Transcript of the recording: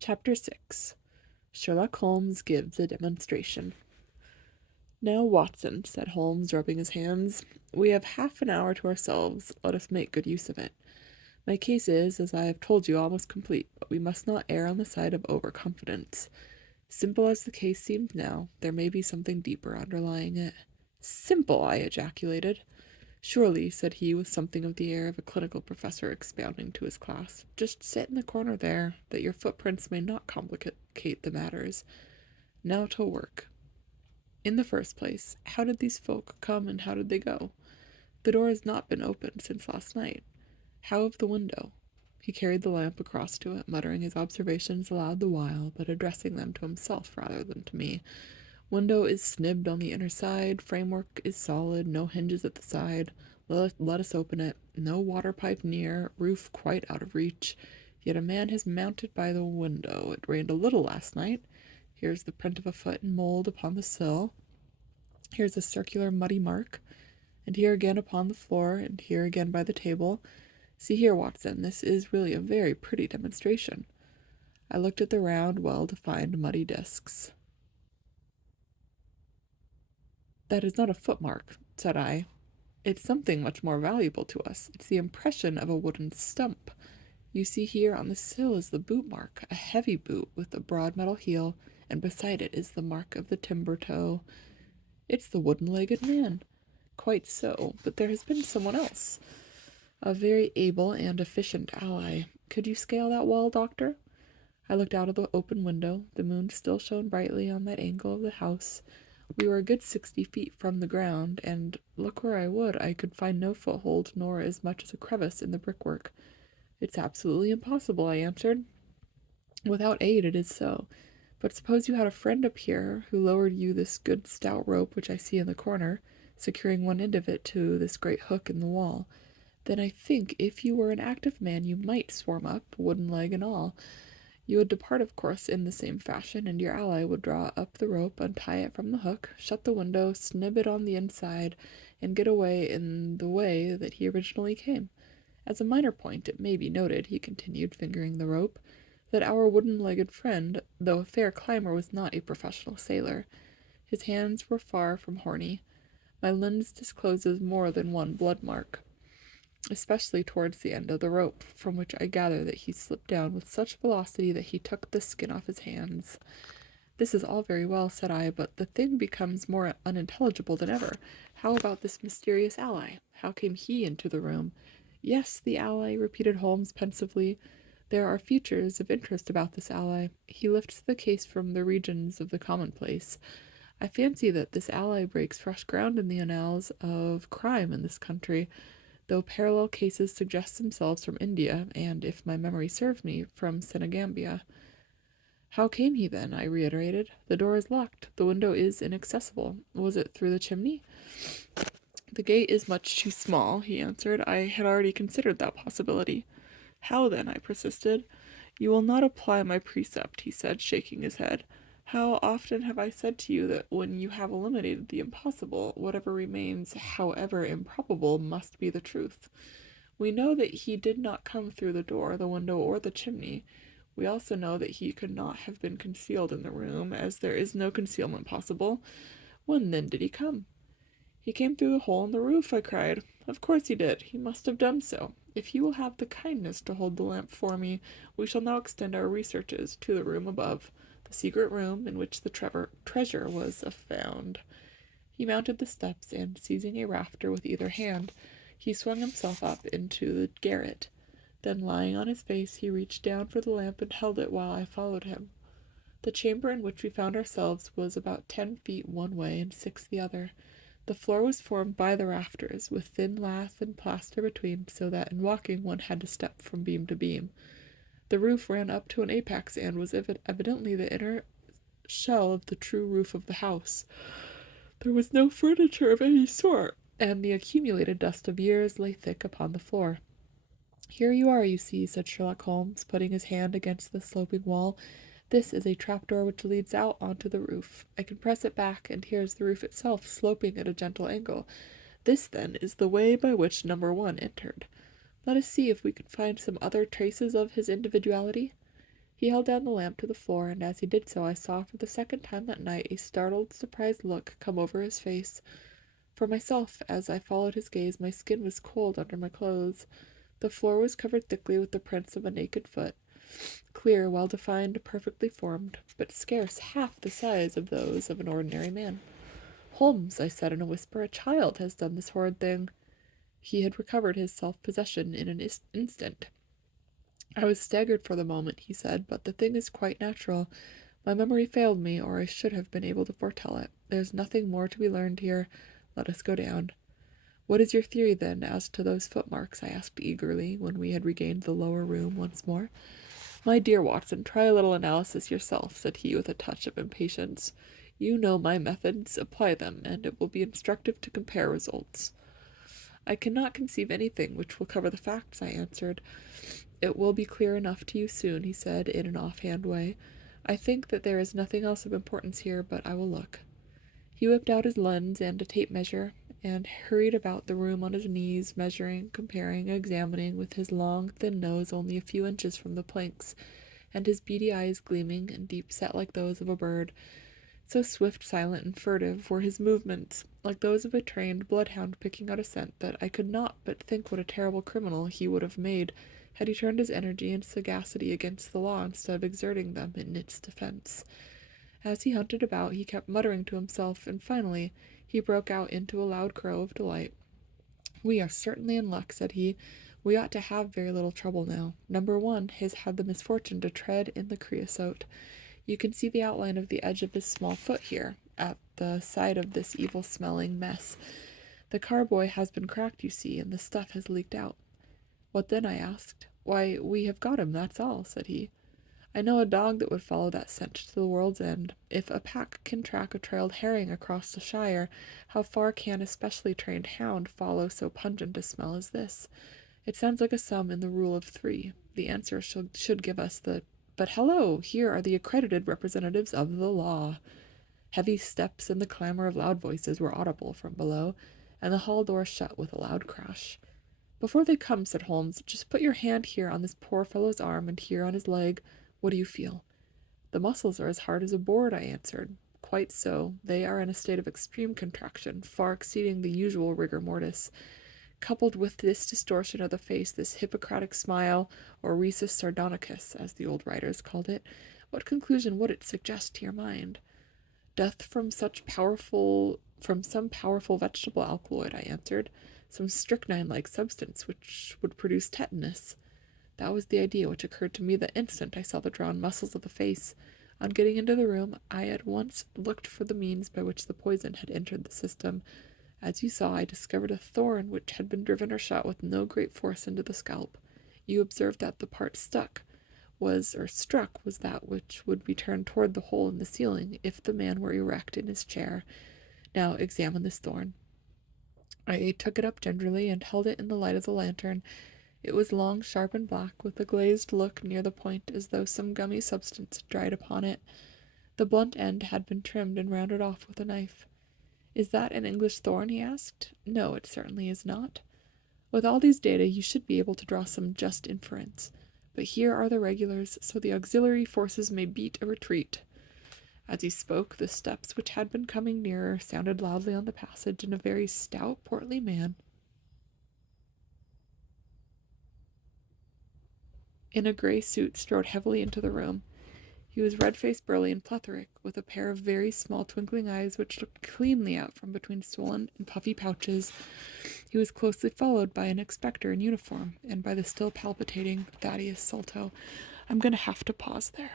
Chapter 6. Sherlock Holmes gives a demonstration. "Now, Watson," said Holmes, rubbing his hands, "we have half an hour to ourselves. Let us make good use of it. My case is, as I have told you, almost complete, but we must not err on the side of overconfidence. Simple as the case seems now, there may be something deeper underlying it." "Simple!" I ejaculated. "Surely," said he, with something of the air of a clinical professor expounding to his class. "Just sit in the corner there, that your footprints may not complicate the matters. Now to work. In the first place, how did these folk come and how did they go? The door has not been opened since last night. How of the window?" He carried the lamp across to it, muttering his observations aloud the while, but addressing them to himself rather than to me. "Window is snibbed on the inner side, framework is solid, no hinges at the side. Let us open it. No water pipe near, roof quite out of reach. Yet a man has mounted by the window. It rained a little last night. Here's the print of a foot in mould upon the sill. Here's a circular muddy mark, and here again upon the floor, and here again by the table. See here, Watson, this is really a very pretty demonstration." I looked at the round, well-defined muddy discs. "That is not a footmark," said I. "It's something much more valuable to us. It's the impression of a wooden stump. You see here on the sill is the boot mark, a heavy boot with a broad metal heel, and beside it is the mark of the timber toe. It's the wooden-legged man." "Quite so, but there has been someone else. A very able and efficient ally. Could you scale that wall, Doctor?" I looked out of the open window. The moon still shone brightly on that angle of the house. We were a good 60 feet from the ground, and, look where I would, I could find no foothold nor as much as a crevice in the brickwork. "It's absolutely impossible," I answered. "Without aid it is so. But suppose you had a friend up here who lowered you this good stout rope which I see in the corner, securing one end of it to this great hook in the wall. Then I think if you were an active man you might swarm up, wooden leg and all. You would depart, of course, in the same fashion, and your ally would draw up the rope, untie it from the hook, shut the window, snib it on the inside, and get away in the way that he originally came. As a minor point, it may be noted," he continued, fingering the rope, "that our wooden-legged friend, though a fair climber, was not a professional sailor. His hands were far from horny. My lens discloses more than one blood mark, especially towards the end of the rope, from which I gather that he slipped down with such velocity that he took the skin off his hands." "This is all very well," said I, "but the thing becomes more unintelligible than ever. How about this mysterious ally? How came he into the room?" "Yes, the ally," repeated Holmes pensively. "There are features of interest about this ally. He lifts the case from the regions of the commonplace. I fancy that this ally breaks fresh ground in the annals of crime in this country, though parallel cases suggest themselves from India, and, if my memory serves me, from Senegambia." "How came he, then?" I reiterated. "The door is locked. The window is inaccessible. Was it through the chimney?" "The gate is much too small," he answered. "I had already considered that possibility." "How, then?" I persisted. "You will not apply my precept," he said, shaking his head. "How often have I said to you that when you have eliminated the impossible, whatever remains, however improbable, must be the truth? We know that he did not come through the door, the window, or the chimney. We also know that he could not have been concealed in the room, as there is no concealment possible. When, then, did he come?" "He came through the hole in the roof," I cried. "Of course he did. He must have done so. If you will have the kindness to hold the lamp for me, we shall now extend our researches to the room above, the secret room in which the treasure was found." He mounted the steps, and, seizing a rafter with either hand, he swung himself up into the garret. Then, lying on his face, he reached down for the lamp and held it while I followed him. The chamber in which we found ourselves was about 10 feet one way and 6 the other. The floor was formed by the rafters, with thin lath and plaster between, so that in walking one had to step from beam to beam. The roof ran up to an apex and was evidently the inner shell of the true roof of the house. There was no furniture of any sort, and the accumulated dust of years lay thick upon the floor. "Here you are, you see," said Sherlock Holmes, putting his hand against the sloping wall. "This is a trapdoor which leads out onto the roof. I can press it back, and here is the roof itself, sloping at a gentle angle. This, then, is the way by which number one entered. Let us see if we can find some other traces of his individuality." He held down the lamp to the floor, and as he did so, I saw for the second time that night a startled, surprised look come over his face. For myself, as I followed his gaze, my skin was cold under my clothes. The floor was covered thickly with the prints of a naked foot, clear, well defined, perfectly formed, but scarce half the size of those of an ordinary man. Holmes, I said in a whisper, a child has done this horrid thing. He had recovered his self possession in an instant. I was staggered for the moment, he said, but the thing is quite natural. My memory failed me, or I should have been able to foretell it. There's nothing more to be learned here. Let us go down. What is your theory, then, as to those footmarks? I asked eagerly, when we had regained the lower room once more. My dear Watson, try a little analysis yourself, said he with a touch of impatience. You know my methods, apply them, and it will be instructive to compare results. I cannot conceive anything which will cover the facts, I answered. It will be clear enough to you soon, he said, in an offhand way. I think that there is nothing else of importance here, but I will look. He whipped out his lens and a tape measure, and hurried about the room on his knees, measuring, comparing, examining, with his long, thin nose only a few inches from the planks, and his beady eyes gleaming and deep-set like those of a bird. So swift, silent, and furtive were his movements, like those of a trained bloodhound picking out a scent, that I could not but think what a terrible criminal he would have made had he turned his energy and sagacity against the law instead of exerting them in its defense. As he hunted about, he kept muttering to himself, and finally he broke out into a loud crow of delight. We are certainly in luck, said he. We ought to have very little trouble now. Number one has had the misfortune to tread in the creosote. You can see the outline of the edge of his small foot here, at the side of this evil-smelling mess. The carboy has been cracked, you see, and the stuff has leaked out. What then? I asked. Why, we have got him, that's all, said he. I know a dog that would follow that scent to the world's end. If a pack can track a trailed herring across the shire, how far can a specially trained hound follow so pungent a smell as this? It sounds like a sum in the rule of three. The answer should give us the... But hello! Here are the accredited representatives of the law. Heavy steps and the clamor of loud voices were audible from below, and the hall door shut with a loud crash. Before they come, said Holmes, just put your hand here on this poor fellow's arm and here on his leg. What do you feel? The muscles are as hard as a board, I answered. Quite so. They are in a state of extreme contraction, far exceeding the usual rigor mortis. Coupled with this distortion of the face, this Hippocratic smile, or rhesus sardonicus, as the old writers called it, what conclusion would it suggest to your mind? Death from some powerful vegetable alkaloid, I answered, some strychnine-like substance which would produce tetanus. That was the idea which occurred to me the instant I saw the drawn muscles of the face. On getting into the room, I at once looked for the means by which the poison had entered the system. As you saw, I discovered a thorn which had been driven or shot with no great force into the scalp. You observed that the part struck was that which would be turned toward the hole in the ceiling if the man were erect in his chair. Now examine this thorn. I took it up gingerly and held it in the light of the lantern. It was long, sharp, and black, with a glazed look near the point, as though some gummy substance had dried upon it. The blunt end had been trimmed and rounded off with a knife. Is that an English thorn? He asked. No, it certainly is not. With all these data, you should be able to draw some just inference. But here are the regulars, so the auxiliary forces may beat a retreat. As he spoke, the steps which had been coming nearer sounded loudly on the passage, and a very stout, portly man in a grey suit strode heavily into the room. He was red-faced, burly, and plethoric, with a pair of very small twinkling eyes which looked cleanly out from between swollen and puffy pouches. He was closely followed by an inspector in uniform, and by the still palpitating Thaddeus Salto. I'm going to have to pause there.